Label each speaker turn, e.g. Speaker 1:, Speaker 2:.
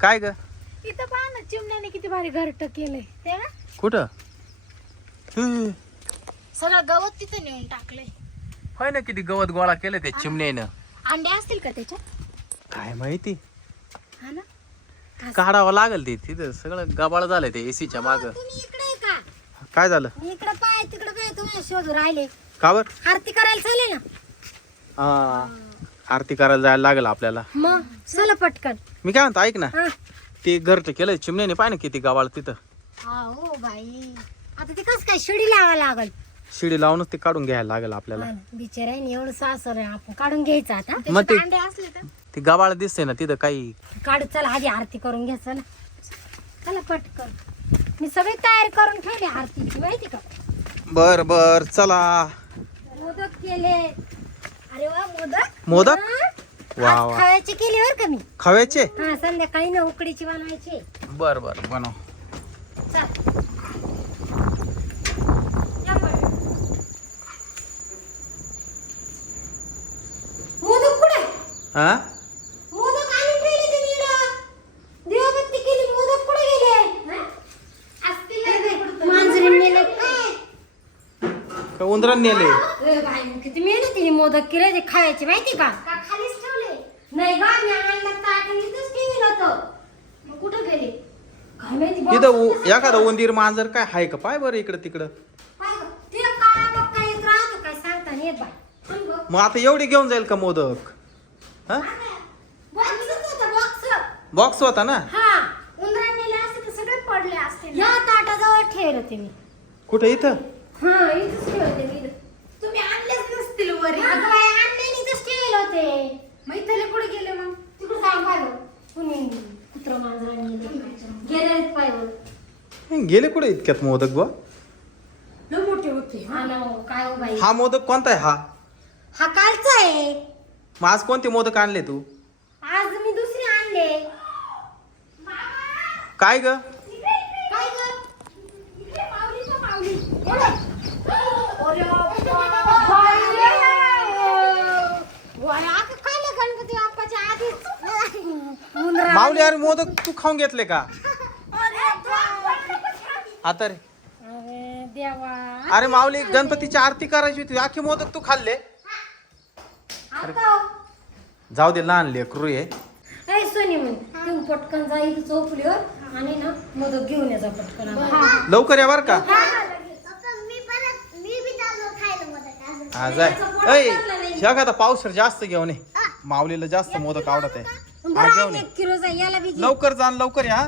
Speaker 1: काय ग?
Speaker 2: इथं पहा ना चिमण्याने किती भारी घरट केलंय. ते ना?
Speaker 1: कुठं.
Speaker 2: सगळं गवत तिथं नेऊन टाकलंय.
Speaker 1: होय ना किती गवत गोळा केलं ते चिमण्यानं.
Speaker 2: अंडे असतील का त्याच्यात?
Speaker 1: काय माहिती?
Speaker 2: हा ना?
Speaker 1: काढावं लागल ते तिथं सगळं गबाळ झालंय ते एसीच्या माग.
Speaker 2: तुम्ही इकडे आहे का?
Speaker 1: काय झालं?
Speaker 2: मी इकडे पाय तिकडे काय तुम्ही शोधू राहिले.
Speaker 1: कावर?
Speaker 2: आरती करायला चालेल ना?
Speaker 1: हा. आरती करायला जायला लागल आपल्याला.
Speaker 2: मग चला पटकन.
Speaker 1: मी काय म्हणतो ऐक ना.
Speaker 2: हा.
Speaker 1: ते घरट केलंय चिमण्याने पाय ना किती गबाळ तिथं.
Speaker 2: हो बाई. आता ते कस काय शिडी लावा लागल?
Speaker 1: शिडी लावूनच ते काढून घ्यायला लागल आपल्याला.
Speaker 2: बिचारा एवढं सासर आहे आपण काढून घ्यायचं आता.
Speaker 1: मग ते
Speaker 2: अंडे असले तर?
Speaker 1: ते गबाळ दिसते ना तिथं काही.
Speaker 2: काढू चला आधी आरती करून घ्या चला. चला पटकन. मी सगळी तयारी करून ठेवली आरतीची माहिती का?
Speaker 1: बर बर चला.
Speaker 2: मोदक केले मोदक?
Speaker 1: वा वा.
Speaker 2: खाव्याचे केले बर का मी?
Speaker 1: खव्याचे?
Speaker 2: हा संध्याकाळी ना उकडीची बनवायची.
Speaker 1: बर बर बनव.
Speaker 2: मोदक कुठे?
Speaker 1: हा
Speaker 2: मोदक आणून ठेवले तुम्ही इकडं. दिवाबत्ती केली मोदक कुठे गेले मांजरीने नेले काय
Speaker 1: का? उंदरान नेले.
Speaker 2: ए बाई, किती मेहनतीने मोदक केले ते खायचे माहिती का? खालीच ठेवले? नाही गा मी आणलं ताट इथंच ठेवलं होतं. मग कुठं गेले? काय माहिती
Speaker 1: तिथं उ- एखादा उंदीर मांजर काय हाय का? पाय बरं इकडं तिकडं.
Speaker 2: पाय गं, तिला काळा येत राहतो काय सांगता नाही येत बाई. पण बघ.
Speaker 1: मग आता एवढी घेऊन जाईल का मोदक? हा?
Speaker 2: बॉक्सच होतं, बॉक्स.
Speaker 1: बॉक्स होता ना?
Speaker 2: हा उंदराने नेले असते तर सगळे पडले असते या ताटाजवळ ठेवलं ते मी.
Speaker 1: कुठे? इथं?
Speaker 2: हा इथंच मी. तुम्ही आणलेच नसतील वरी. अगं बाई, आणले आणि इथंच ठेवले होते. मग इथले कुठे गेले मग? तिकडे काय पाहिलं. कुणी कुत्र मांजराने गेले आहेत पाहिलं
Speaker 1: गेले कुठे इतक्यात मोदक बा
Speaker 2: लय मोठे होते हा. ना हो, काय हो बाई.
Speaker 1: हा मोदक कोणता आहे हा?
Speaker 2: हा कालचा आहे.
Speaker 1: मग आज कोणते मोदक आणले तू?
Speaker 2: आज मी दुसरे आणले.
Speaker 1: काय ग?
Speaker 2: काय ग? इकडे माऊली का माऊली? एवढे? अरे बाई रे! वय, आता खाल्लं गणपती बाप्पाच्या आधीच. उंदरा-
Speaker 1: माऊली अरे मोदक तू खाऊन घेतले का! आता रे.
Speaker 2: अरे देवा
Speaker 1: अरे माऊली गणपतीची आरती करायची होती. आखी मोदक तू खाल्ले?
Speaker 2: आता
Speaker 1: जाऊ दे लहान लेकरू आहे.
Speaker 2: ए सोनी म्हण तू पटकन जा इथं चौफुलीवर आणि ना मोदक घेऊन याचा पटकन आता.
Speaker 1: लवकर या बर का? हा जाय. ऐ एखादा पावसर जास्त घेऊन ये. माऊलीला जास्त मोदक आवडत आहे. हा
Speaker 2: बरं
Speaker 1: घेऊन
Speaker 2: आहे,
Speaker 1: ये
Speaker 2: एक किलो जा याला बी घे.
Speaker 1: लवकर जा आणि लवकर या.